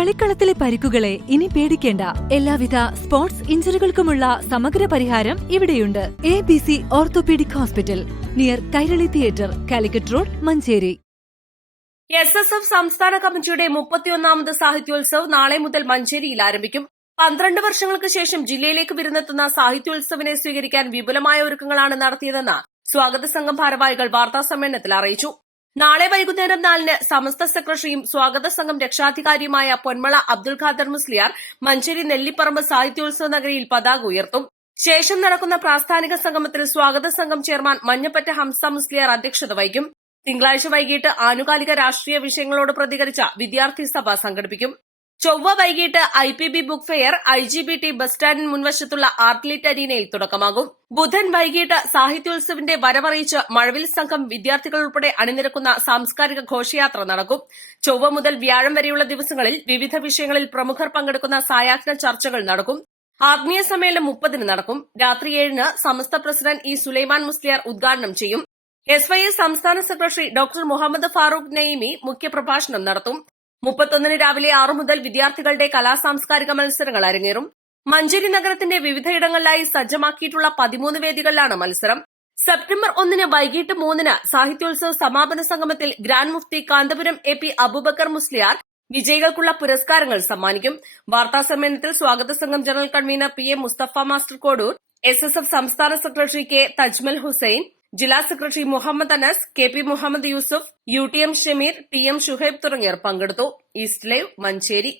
കളിക്കളത്തിലെ പരിക്കുകളെ ഇനി പേടിക്കേണ്ട. എല്ലാവിധ സ്പോർട്സ് ഇഞ്ചുറികൾക്കുമുള്ള സമഗ്ര പരിഹാരം ഇവിടെയുണ്ട്. ABC orthopaedic hospital, near Kairali theatre, Calicut road, Manjeri. SSF സംസ്ഥാന കമ്മിറ്റിയുടെ 31ാമത് സാഹിത്യോത്സവ് നാളെ മുതൽ മഞ്ചേരിയിൽ ആരംഭിക്കും. 12 വർഷങ്ങൾക്ക് ശേഷം ജില്ലയിലേക്ക് വിരുന്നെത്തുന്ന സാഹിത്യോത്സവിനെ സ്വീകരിക്കാൻ വിപുലമായ ഒരുക്കങ്ങളാണ് നടത്തിയതെന്ന് സ്വാഗത സംഘം ഭാരവാഹികൾ വാർത്താസമ്മേളനത്തിൽ അറിയിച്ചു. നാളെ വൈകുന്നേരം 4-ന് സമസ്ത സെക്രട്ടറിയും സ്വാഗത സംഘം രക്ഷാധികാരിയുമായ പൊന്മള അബ്ദുൽ ഖാദർ മുസ്ലിയാർ മഞ്ചേരി നെല്ലിപ്പറമ്പ് സാഹിത്യോത്സവ നഗരിയിൽ പതാക ഉയർത്തും. ശേഷം നടക്കുന്ന പ്രാസ്ഥാനിക സംഗമത്തിൽ സ്വാഗത സംഘം ചെയർമാൻ മഞ്ഞപ്പറ്റ ഹംസ മുസ്ലിയാർ അധ്യക്ഷത വഹിക്കും. തിങ്കളാഴ്ച വൈകിട്ട് ആനുകാലിക രാഷ്ട്രീയ വിഷയങ്ങളോട് പ്രതികരിച്ച വിദ്യാർത്ഥി സഭ സംഘടിപ്പിക്കും. ചൊവ്വ വൈകിട്ട് IPB book fair IGBT bus സ്റ്റാൻഡിന് മുൻവശത്തുള്ള ആർട്ട്ലിറ്റ് അരീനയിൽ തുടക്കമാകും. ബുധൻ വൈകിട്ട് സാഹിത്യോത്സവിന്റെ വരവറിയിച്ച് മഴവിൽ സംഘം വിദ്യാർത്ഥികൾ ഉൾപ്പെടെ അണിനിരക്കുന്ന സാംസ്കാരിക ഘോഷയാത്ര നടക്കും. ചൊവ്വ മുതൽ വ്യാഴം വരെയുള്ള ദിവസങ്ങളിൽ വിവിധ വിഷയങ്ങളിൽ പ്രമുഖർ പങ്കെടുക്കുന്ന സായാഹ്ന ചർച്ചകൾ നടക്കും. ആത്മീയ സമ്മേളനം 30-ന് നടക്കും. രാത്രി 7-ന് സമസ്ത പ്രസിഡന്റ് E സുലൈമാൻ മുസ്ലിയാർ ഉദ്ഘാടനം ചെയ്യും. SYS സംസ്ഥാന സെക്രട്ടറി ഡോക്ടർ മുഹമ്മദ് ഫാറൂഖ് നഈമി മുഖ്യപ്രഭാഷണം നടത്തും. 31-ന് രാവിലെ 6 മുതൽ വിദ്യാർത്ഥികളുടെ കലാസാംസ്കാരിക മത്സരങ്ങൾ അരങ്ങേറും. മഞ്ചേരി നഗരത്തിന്റെ വിവിധയിടങ്ങളിലായി സജ്ജമാക്കിയിട്ടുള്ള 13 വേദികളിലാണ് മത്സരം. സെപ്റ്റംബർ 1-ന് വൈകിട്ട് 3-ന് സാഹിത്യോത്സവ സമാപന സംഗമത്തിൽ ഗ്രാൻഡ് മുഫ്തി കാന്തപുരം AP അബൂബക്കർ മുസ്ലിയാർ വിജയികൾക്കുള്ള പുരസ്കാരങ്ങൾ സമ്മാനിക്കും. വാർത്താസമ്മേളനത്തിൽ സ്വാഗത സംഘം general convener PM Musthafa master Kodur, SSF സംസ്ഥാന സെക്രട്ടറി K തജ്മൽ ഹുസൈൻ, ജില്ലാ secretary Muhammad Anas, KP Muhammad Yusuf, UTM Shameer, TM Shuhaib തുടങ്ങിയവർ പങ്കെടുത്തു. East Live, Manjeri.